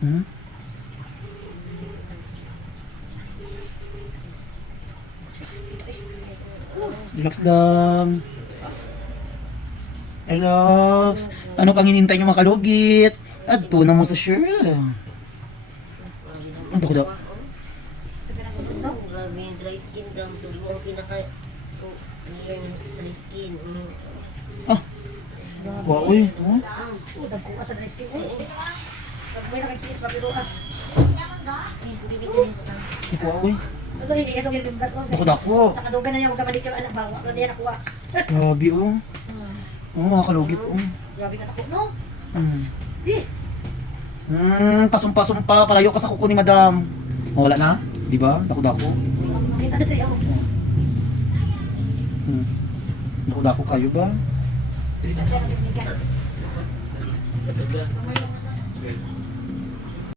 Hmm? Relax lang. Relax. Ano pang hinintay nyo makalugit? Adto na mo sa sure. Ang dako daw. Dry skin daw. Tuloy mo pinaka... ko- Yung dry skin. Mm. Wow, uy. Oh. Dagko ka sa dry skin. Pag may nakikita, papiruhan. Wow, uy. Ito, hindi ito yung gas on. Dako dako. Sa kadugan na niya, huwag ka malikir anak ba? Wala niya nakuha. Grabe, oh. Oh, mga kalugit, oh. Grabe ka tako, no? Hmm. Eh, Hmm, pasumpa-sumpa, palayo ka sa kuko ni madam. Oh, wala na? Di ba? Dako-dako. makita na siya. Hmm. Dako-dako kayo ba? Siya ang bigyan.